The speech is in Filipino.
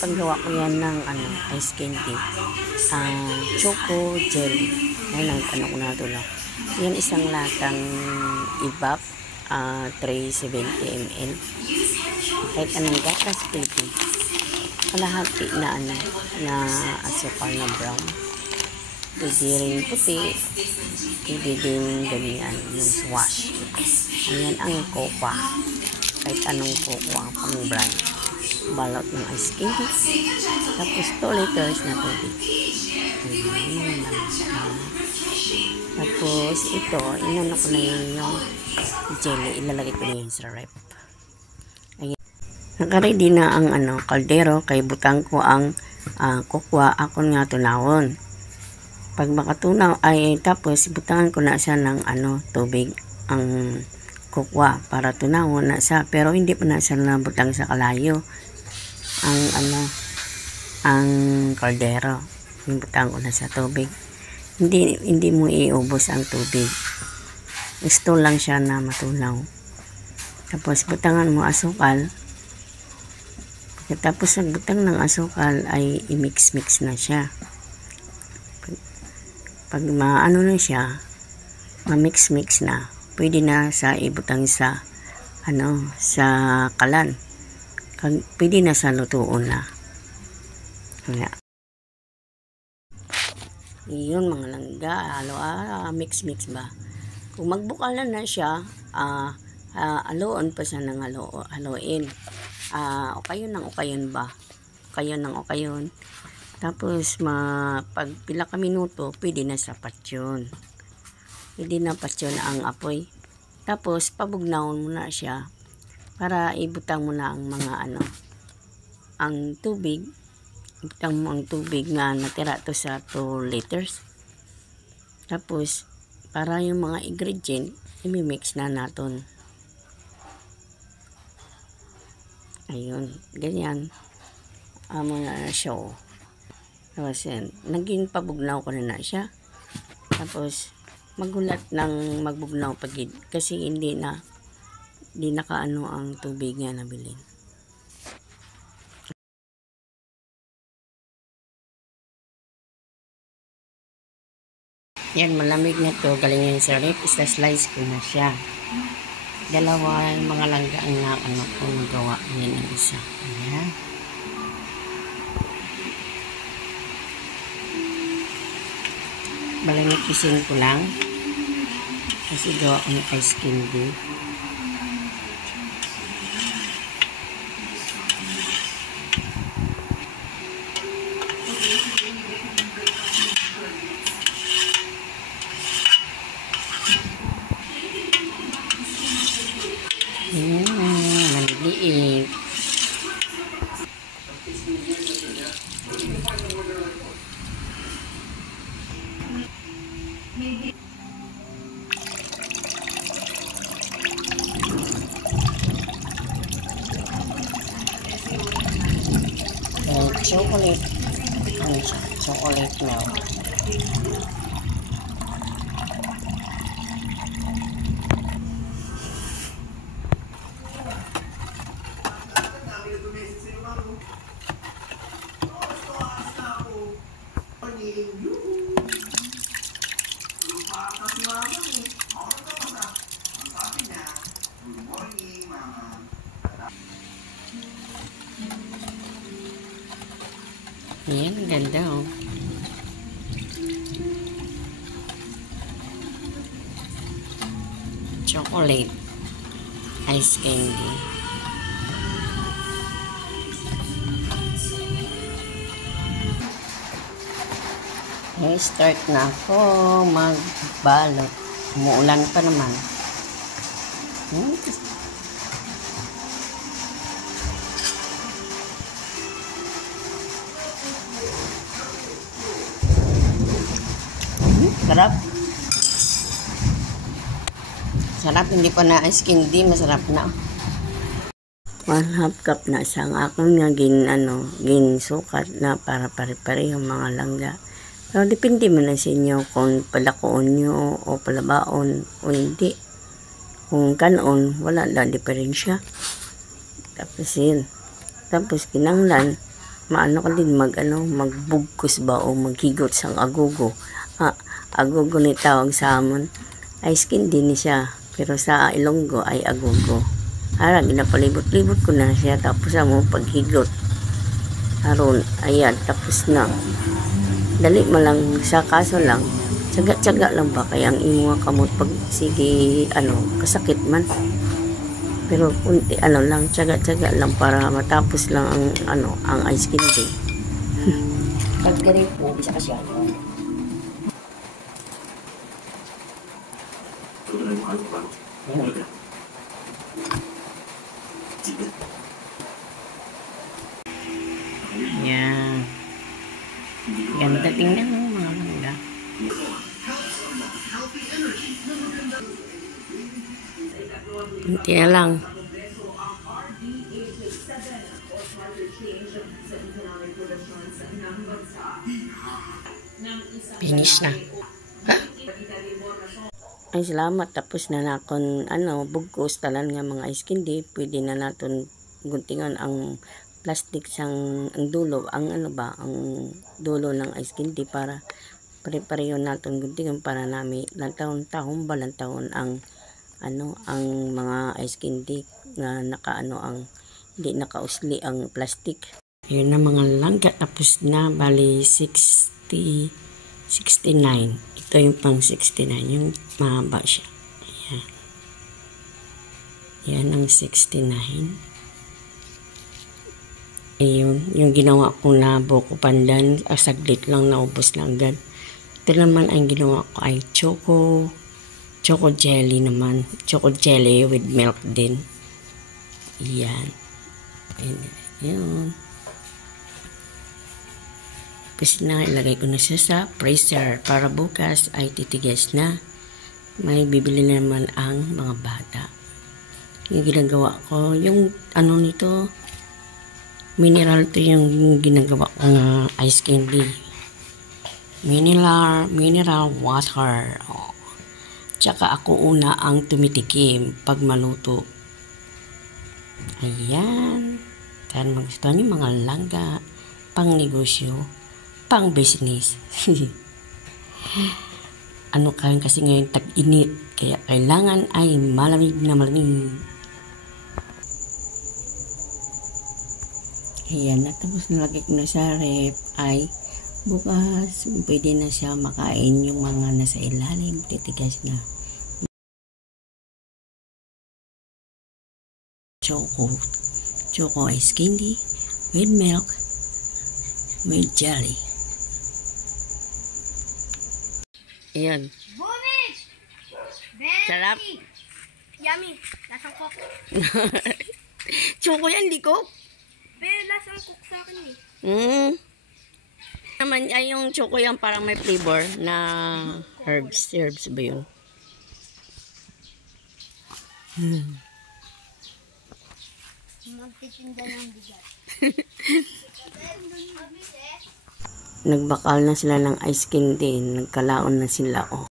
paggawa ko yan ng ice candy. Choco jelly. Ayun ang ko na ito lang. Yan isang latang ibap, 370 ml. Kahit anong gatas pwede. Kalahati na na asukal na brown. Pwede rin puti. Pwede din ganyan, yung swash. Ayan ang cocoa. Kahit anong cocoa pang brand. Balot ng ice cream. Tapos 2 liters na tubig. Ayan. Tapos ito, inano ko na yung jelly. Ilalagay ko na yun sa rep. Ayan. Nakaready na ang kaldero. Kay butang ko ang cocoa. Ako nga tunawon. Pag makatunaw ay tapos butangan ko na siya ng tubig ang cocoa para tunawon na siya, pero hindi pa na siya nabutang sa kalayo ang kaldero. Butang ko na sa tubig. Hindi mo iubos ang tubig. Gusto lang siya na matunaw. Tapos butangan mo asukal. Tapos ang butang ng asukal ay i-mix na siya. Pag maano na siya, ma-mix na, pwede na sa ibutang sa sa kalan. Pwede na sa lutuon na. Kaya yun mga langga, mix ba. Kung magbukal na siya, aloon pa siya ng haloin. Okayon ba? Okayon. Tapos, pag pila ka minuto, pwede na sapat yun. Pwede na pat yun ang apoy. Tapos, pabugnawon mo na siya para ibutang mo na ang mga ang tubig. Ibutang mo ang tubig na natira to sa 2 liters. Tapos, para yung mga ingredient, imimix na natin. Ayun, ganyan. Na siya. Tapos yan, naging pabugnaw ko na siya. Tapos, magulat ng magbugnaw pagid. Kasi hindi nakaano ang tubig nga nabilin. Yan, malamig na to. Galing yan sa rep. Slice ko na siya. Dalawa mga langga ang kung gawa. Yan ang isa. Ayan. Balanikisin ko lang kasi gawa ko ng ice candy. Maliliit. Chocolate. Chocolate milk. Ayan, ganda oh. Chocolate ice candy. Okay, start na ako magbalot. Umuulan pa naman. Sarap. Sarap, hindi pa na ice candy, masarap na. 1/2 cup na sa akong nga gin sukat na para pare-pareho mga langga. Pero depende man na sa inyo kung palakoon nyo o palabaon o hindi. Kung kanon, wala na diferensya. Tapos yun. Tapos kinanglan, maano ka din magbugkos ba o maghigot sang agogo. Agogo ni tawag sa amon. Ice candy ni siya. Pero sa Ilonggo ay agogo. Ginapalibot-libot ko na siya. Tapos mo paghigot. Aron, ayan, tapos na. Dali mo lang sa kaso lang. Tsaga-tsaga lang ba kaya ang imo kamot pag sige kasakit man. Pero kunti lang, tsaga-tsaga lang para matapos lang ang ice candy. Pag ganit po, bisa ka siya. Yan. Ganda tingnan ng mga mangga. Hindi na lang. Finish na. Ay, salamat. Tapos na nakon, bugkos talan nga mga ice candy. Pwede na naton guntingan ang plastic sang ang dulo. Ang ang dulo ng ice candy para pare-pareho naton guntingan para nami lantaon-taon balantaon ang ang mga ice candy nga ang hindi nakausli ang plastic. Yun na mga langga. Tapos na, bali 69. Ito yung pang 69. Yung mahaba siya. Ayan. Yan ang 69. Ayun. Yung ginawa kong na buko pandan. Saglit lang, naubos na agad. Ito naman ang ginawa ko ay choco jelly naman. Choco jelly with milk din. Ayan. Ayan. Tapos na, ilagay ko na siya sa freezer para bukas ay titigas na. May bibili naman ang mga bata. Yung ginagawa ko, yung nito, mineral to yung ginagawa ko ng ice candy. Mineral water. Oh. Tsaka ako una ang tumitikim pag maluto. Ayan. Kaya magustuhan yung mga langga, pang negosyo, pang business. Kasi ngayon tag-init. Kaya kailangan ay malamig na malamig. Ayan. Tapos nalagay ko na sa rep ay bukas pwede na siya makain yung mga nasa ilalim. Titigas na. Choco ice candy with milk with jelly. Ayan. Sarap. Yummy. Lasang cook. Choco yan, di ko? Pero lasang cook sa akin eh. Naman ay yung choco yan parang may flavor na herbs. Herbs ba yun? Magtitinda ng bigat. Nagbakal na sila ng ice candy. Nagkalaon na sila. Oh.